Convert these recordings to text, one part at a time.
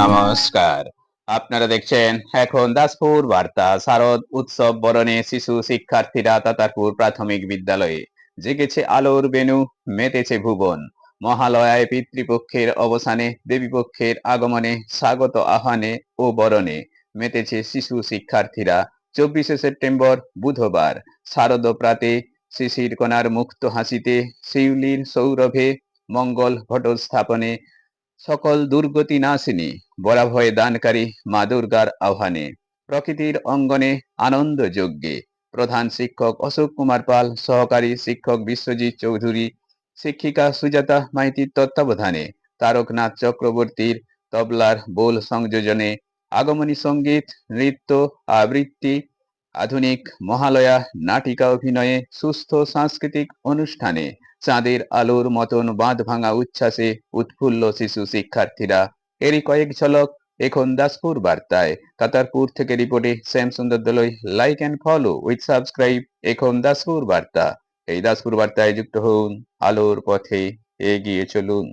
নমস্কার, আপনারা দেখছেন এখন দাসপুর বার্তা। শারদ উৎসব বরণে শিশু শিক্ষার্থীরা তাতারপুর প্রাথমিক বিদ্যালয়ে জেগেছে আলোর বেনু, মেতেছে ভুবন। মহালয়ায় পিতৃপক্ষের অবসানে দেবীপক্ষের আগমনে স্বাগত আহ্বানে ও বরণে মেতেছে শিশু শিক্ষার্থীরা। 24শে সেপ্টেম্বর বুধবার শারদ প্রাতে শিশির কণার মুক্ত হাসিতে, শিউলির সৌরভে, মঙ্গল ঘট স্থাপনে, সকল দুর্গতি নাশিনী বরাভয় দানকারী মা দুর্গার আহ্বানে প্রকৃতির অঙ্গনে আনন্দ যজ্ঞে প্রধান শিক্ষক অশোক কুমার পাল, সহকারী শিক্ষক বিশ্বজিৎ চৌধুরী, শিক্ষিকা সুজাতা মাইতির তত্ত্বাবধানে তারকনাথ চক্রবর্তীর তবলার বোল সংযোজনে আগমনী সঙ্গীত, নৃত্য, আবৃত্তি, আধুনিক মহালয়া নাটিকা অভিনয়ে, সুস্থ সাংস্কৃতিক অনুষ্ঠানে চাঁদের আলোর মতন বাঁধ ভাঙা উচ্ছ্বাসে উৎফুল্ল শিশু শিক্ষার্থীরা। এরই কয়েক ঝলক এখন দাসপুর বার্তায়। তাতারপুর থেকে রিপোর্টে শ্যাম সুন্দর দলই। Like and follow with subscribe এখন দাসপুর বার্তা। এই দাসপুর বার্তায় যুক্ত হন, আলোর পথে এগিয়ে চলুন।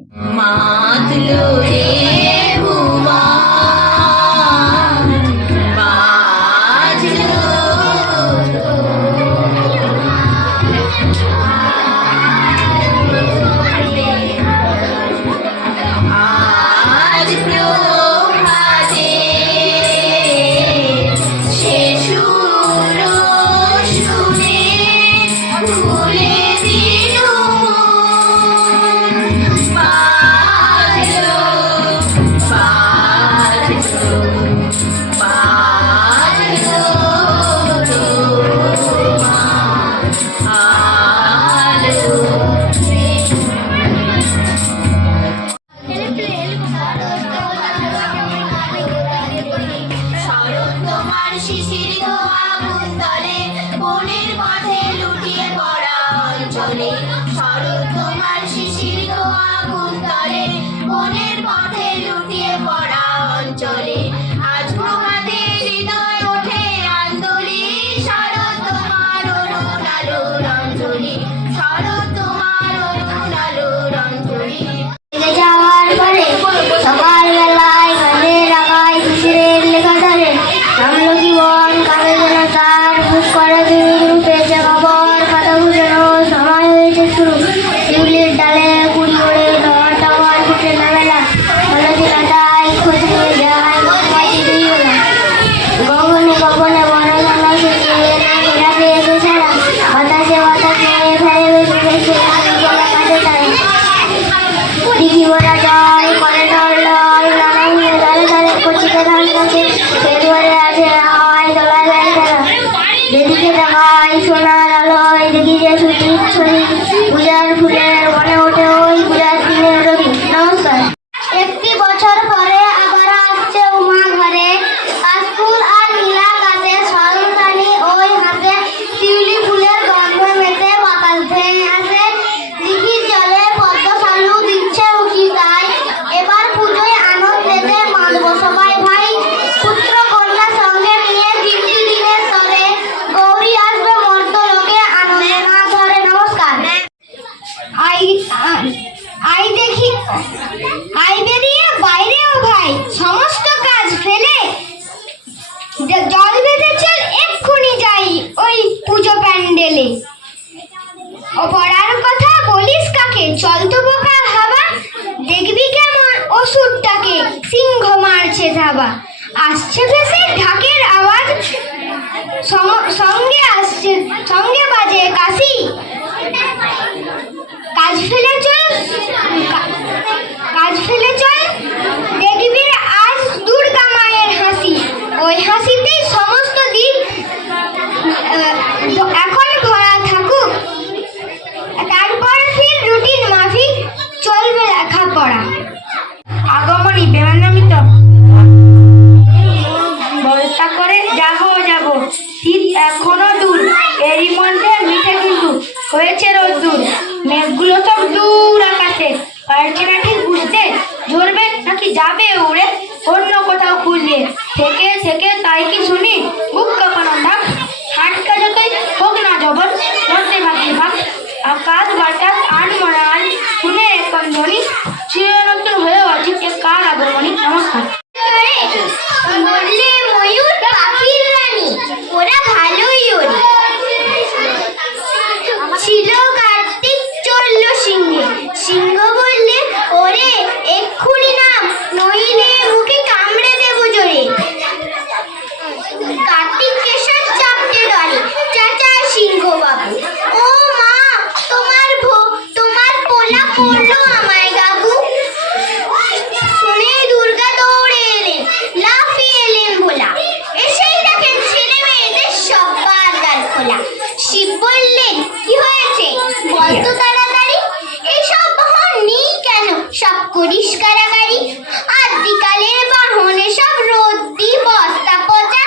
আসছে ভেসে ঢাকের আওয়াজ, সঙ্গে বাজে কাশি। কাজ ফেলে চল, দেখবি আজ দুর্গা মায়ের হাসি। ওই হাসিতেই সমস্ত দিক এখন ভরা থাকুক। তারপর ফির রুটিন মাফিক চলবে লেখাপড়া। আগমনী বেমানামিত বলতা করে যাবো শীত এখনো দূর, এরই মধ্যে মিঠে কিন্তু হয়েছে রোদ্দুর। মেঘগুলো সব দূর আকাশে, পারছে না ঠিক বুঝতে ঝরবে নাকি যাবে উড়ে অন্য কোথাও খুঁজে। থেকে তাই কি শুনি বুক কাঁপানো ডাক, হাটকা যতই হোক না জবর ধরতে বাকি ভাগ। আকাশ বাতাস আনমনা শুনে এখন ধ্বনি চির নতুন হয়েও করিস কারাগারি, আর বিকালের বাহনে সব রদ্দি বস্তা পচা।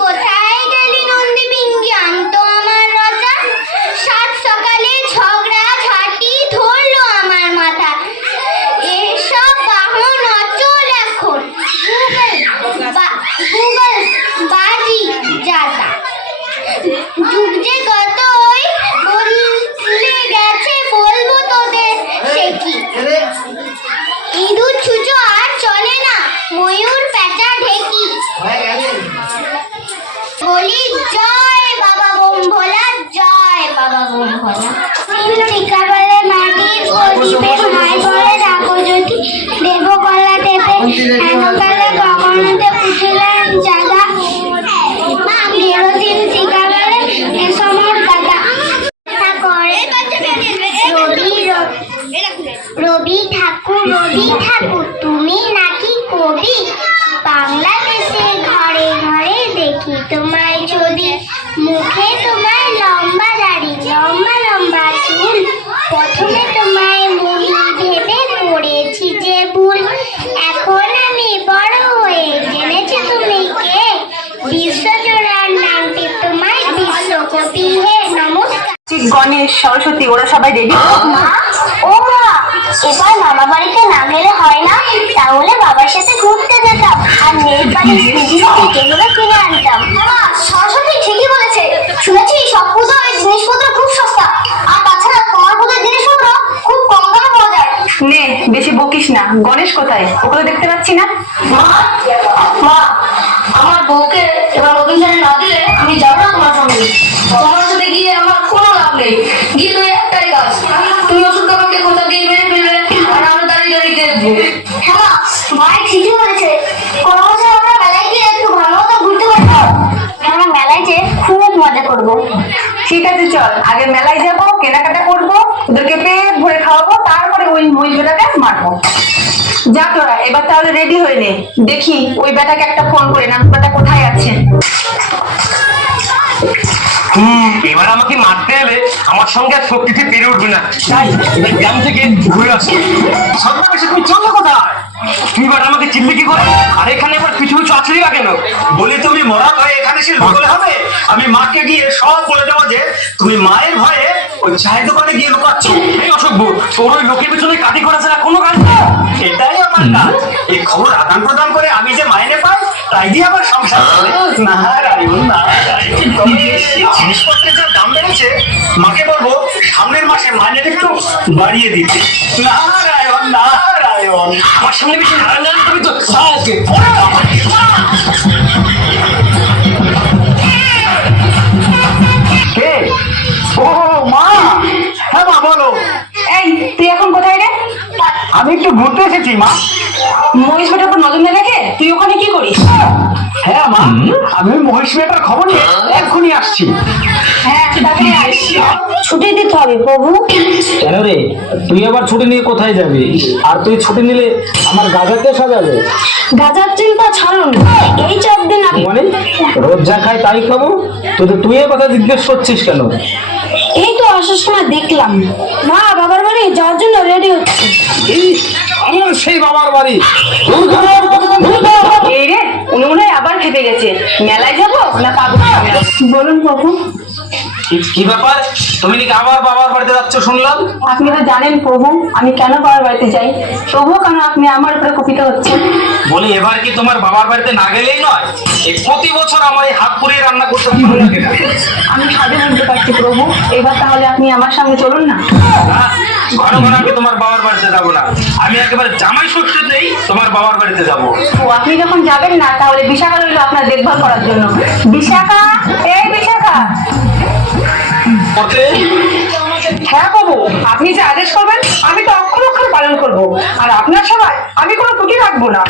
কোথায় গেলি নন্দী বিঙ্গি আনতো আমার রজা, সাত সকালে ঝগড়া ঝাঁটি ধরলো আমার মাথা। এসব বাহন অচল এখন, গুগল বাজি যাতা। যুগ যে কত ওই বদলে গেছে, বলবো তোদের সে কি। ইঁদুর ছুঁচো আর চলে না, ময়ূর প্যাঁচা ঢেকি। বলি জয় বাবা বোম ভোলা, জয় বাবা বোম ভোলা। শিকাবেলে মাটির প্রদীপে মাই বলে ডাকো যদি, দেব গলা টেপে এনকালে গগনতে উঠিলেন জাগা। দিন শিকাবেলে এসমর দাদা করে রবি ঠাকুর, রবি ঠাকুর তুমি নাকি কবি? বাংলাদেশে ঘরে ঘরে দেখি তোমার ছবি, মুখে তোমার লম্বা দাড়ি, লম্বা লম্বা চুল। প্রথমে তোমায় মুড়ি ভেবে করেছি যে ভুল, এখন আমি বড় হয়ে জেনেছি তুমি কে। বিশ্বজোড়ার নামটি তোমায় বিশ্বকবি হে নমস্কার। গণেশ, সরস্বতী ওরা সবাই রেডি? মা, ও মা, এবার মামা বাড়িতে না গেলে হয় না? তাহলে বাবার সাথে ঘুরতে যেতাম আর নেল পালিশ এগুলো কিনে আনতাম। সরস্বতী ঠিকই বলেছে, শুনেছি সব পুজোর জিনিসপত্র খুব সস্তা, আর তাছাড়া তোমার পুজোর জিনিসপত্র খুব কম দামে পাওয়া যায়। নে, বেশি বকিস না। গণেশ কোথায়? ওগুলো দেখতে পাচ্ছি না। মা, আমার বউকে এবার নতুন শাড়ি না দিলে আমি যাবো না তোমার সঙ্গে। তোমার সাথে গিয়ে আমার কোনো লাভ নেই, গিয়ে তুই একটাই কাজ, তুমি ওষুধ আমাকে কোথা দিয়ে মেরে ফেলবে আর আমি দাঁড়িয়ে দাঁড়িয়ে দেখবো। হ্যাঁ, মায়ের ঠিকই বলেছে, কোনো বছর আমরা মেলায় গিয়ে একটু ভালো মতো ঘুরতে পারবো। আমরা মেলায় যেয়ে খুব মজা করবো। ঠিক আছে, চল আগে মেলায় যাবো, কেনাকাটা করবো, ওদেরকে পেট ভরে খাওয়াবো, তারপরে ওই মহিলাটাকে মারবো। যা তোরা এবার তাহলে রেডি হয়ে নে। দেখি ওই বেটাকে একটা ফোন করে, নাম্বারটা কোথায় আছে। এবার আমাকে মারতে এলে আমার সঙ্গে আর শক্তিতে পেরে উঠবে না, তাই এবার গ্রাম থেকে ঘুরে আসি। সর্বশেষে তুমি চললো কোথায়? তুই এবার আমাকে চিনলি কি করে? আর এখানে এবার কিছু কিছু আসলি বা কেন? বলি তুমি মরা হয়ে এখানে সে লুকোলে হবে? আমি মাকে গিয়ে সব বলে দেবো যে তুমি মায়ের ভয়ে ওই চায়ের দোকানে গিয়ে লুকাচ্ছ। এই অসভ্য, তোর ওই লোকের পেছনে কাটি করা ছাড়া কোনো কাজ নেই। এটাই আমার কাজ, এই খবর আদান প্রদান করে আমি যে মাইনে পাই তাই দিয়ে আবার সংসার চলে। নারায়ণ নারায়ণ। জিনিসপত্রের যা দাম বেড়েছে, মাকে বলবো সামনের মাসে মাইনেটা একটু বাড়িয়ে দিতে। নারায়ণ নারায়ণ। আমার সামনে বেশি নারায়ণ করবি তো আজকে। কে? ও মা। হ্যাঁ মা বলো। এই তুই এখন কোথায় রে? আমি একটু ঘুরতে এসেছি মা। মহিষ বেটার উপর নজর না রেখে তুই ওখানে কি করিস? হ্যাঁ মা, আমি ওই মহিষ মেয়েটার খবর নিয়ে এক্ষুনি আসছি। হ্যাঁ, তাড়াতাড়ি আয়। ছুটি দিতে হবে প্রভু। কেন রে, তুই আবার ছুটি নিয়ে কোথায় যাবি? আর তুই ছুটি নিলে আমার গাজাকে সাজাবে? গাজার চিন্তা ছাড়ুন, এই 4 দিন আগে মানে রোজ যা খাই তাই খাবো? তুই এ কথা জিজ্ঞেস করছিস কেন? এই তো আসার সময় দেখলাম মা বাবার বাড়ি যাওয়ার জন্য রেডি হচ্ছে। আমার সেই বাবার বাড়ি? এই রে, উনি মনে হয় আবার খেপে গেছে। মেলায় যাবো না পাবো? বলুন প্রভু। কি ব্যাপার, তুমি নাকি আবার বাবার বাড়িতে যাচ্ছ শুনলাম? আপনি তো জানেন প্রভু আমি কেন বাবার বাড়িতে যাই। প্রভু কেন আপনি আমার উপরে কুপিত হচ্ছেন? বলি এবার কি তোমার বাবার বাড়িতে না গেলেই নয়? এই প্রতি বছর আমার এই হাত পুড়িয়ে রান্না করতে ভালো লাগে না। আমি সবই বুঝতে পারছি প্রভু, এবার তাহলে আপনি আমার সঙ্গে চলুন না। না, ঘন ঘন আমি তোমার বাবার বাড়িতে যাবো না। আমি একেবারে জামাই ষষ্ঠীতেই তোমার বাবার বাড়িতে যাবো। ও আপনি যখন যাবেন না, তাহলে বিশাখা রইল আপনার দেখভাল করার জন্য। বিশাখা, এই বিশাখা। হ্যাঁ বাবু, আপনি যে আদেশ করবেন আমি তো অক্ষর অক্ষর পালন করবো, আর আপনার সবাই আমি কোনো ত্রুটি রাখবো না।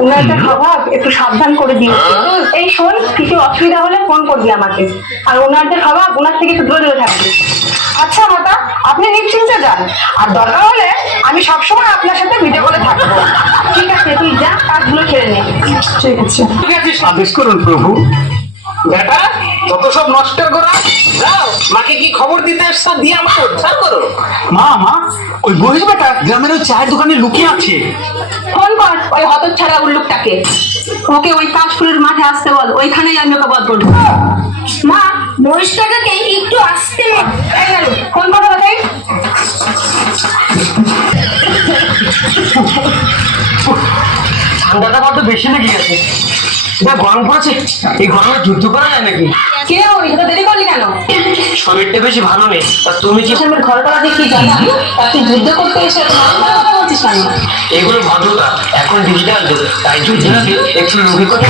ওনার একটা স্বভাব একটু সাবধান করে দিয়েছি। এই শোন, কিছু অসুবিধা হলে ফোন করবি আমাকে, আর ওনার যে স্বভাব ওনার থেকে একটু দূরে দূরে থাকবি। আচ্ছা মাতা, আপনি নিশ্চিন্তে যান, আর দরকার হলে আমি সবসময় আপনার সাথে ভিডিও কলে থাকবো। ঠিক আছে, তুই যা, কাজগুলো ছেড়ে নে। ঠিক আছে। আদেশ করুন প্রভু। বেটা যত সব নষ্টের করা যাও মাকে কি খবর দিতে এসছো দিয়ে আমাকে উদ্ধার করো। মা মা ওই বহির বেটা গ্রামের ওই চায়ের দোকানে লুকিয়ে আছে। ফোন কর ওই হতচ্ছাড়া উল্লুকটাকে, ওকে ওই কাশফুলের মাঠে আসতে বল, ওইখানেই আমি ওকে বধ করবো। মা মহিষটাকে একটু আসতে এই গেল, ফোন করো তাই। ঠান্ডাটা বড্ড বেশি লেগে গেছে। এটা গরম পড়েছে, এই গরমে যুদ্ধ করা যায় নাকি? কে ওই তো দেরি করলি কেন? শরীরটা বেশি ভালো নেই, তা তুমি কি আমার ঘর করা দেখি জানা, তা তুই যুদ্ধ করতে এসে কথা বলছিস কেন? এগুলো ভদ্রতা, এখন ডিজিটাল যুগ, তাই যুদ্ধে একটু রোগী কথা